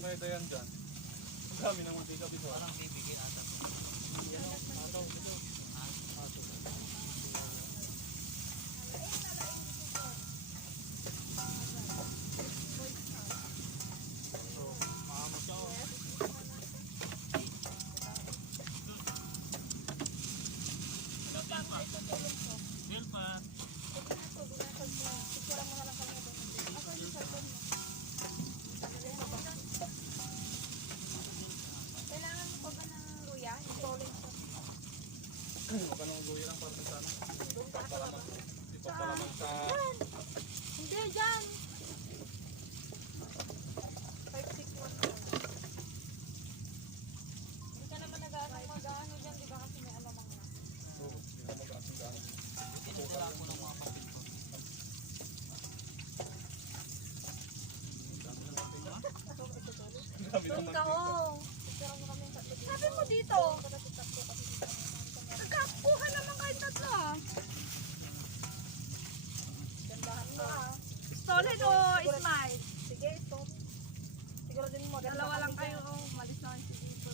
lang kay Dayan dyan. Ang dami ng mantika bito. Walang bibigyan ata. Yan o, ataw dito. Aso. So, makamot siya. Bill pa. Kailangan mo ba ng luya? Isolate siya. Huwag ka nang guwi lang para sa sana. Ipapalaman sa... Hindi, dyan! 561. Hindi ka naman mag-ano dyan, di ba? Kasi may alamang na. Oo, hindi na mag-aasang daan. Tinadala ko ng mga kapit ko. Dami Doon ng ka, mantika. oh! Sabi mo dito! Nagkakuha naman kayo tatlo, ah! Gandahan mo, ah! Solid o smile? Sige, stop. Siguro din mo. Dalawa lang kayo, oh. Malis na kayo si Dito.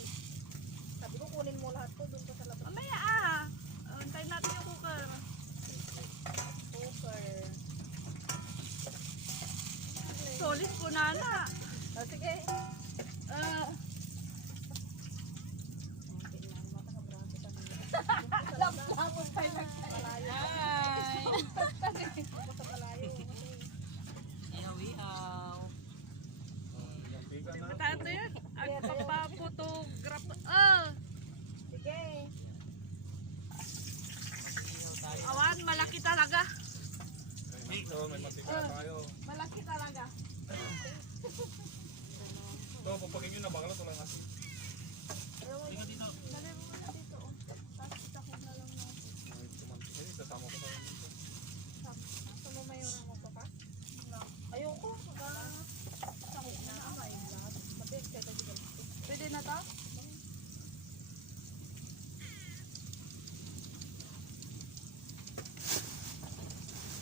Sabi ko, kunin mo lahat to. Doon ka sa labas. Mamaya, ah! Antayin natin yung cooker. Cooker. Solid ko na. Sige. Tapos tayo nagtayo. Hi! Ako sa malayo. Ihaw-ihaw. Mantika na. Tato yan. Agpapapotograph. Sige. Ihaw tayo. Awan, malaki talaga. Ito, may mantika na tayo. Malaki talaga. Ito, pupagin nyo na, baka lang tulang asin. Tingnan dito. Dali mo na dito. Tapos itakot na lang natin. Ay, tumantika. Ay, sasama ko tayo dito. Gusto mo mayroon mo pa pa? No. Ayoko. Sakot na. Ay, lahat. Pwede na to?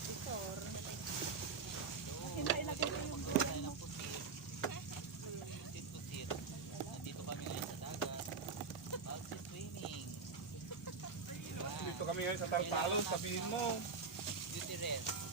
Isor. Ilagay ko yung Tayo ng pusit. Pusit-pusit. Nandito kami ngayon sa dagat. Mag-swimming. Dito kami ngayon sa Tarpalos, sabihin mo. Beauty rest.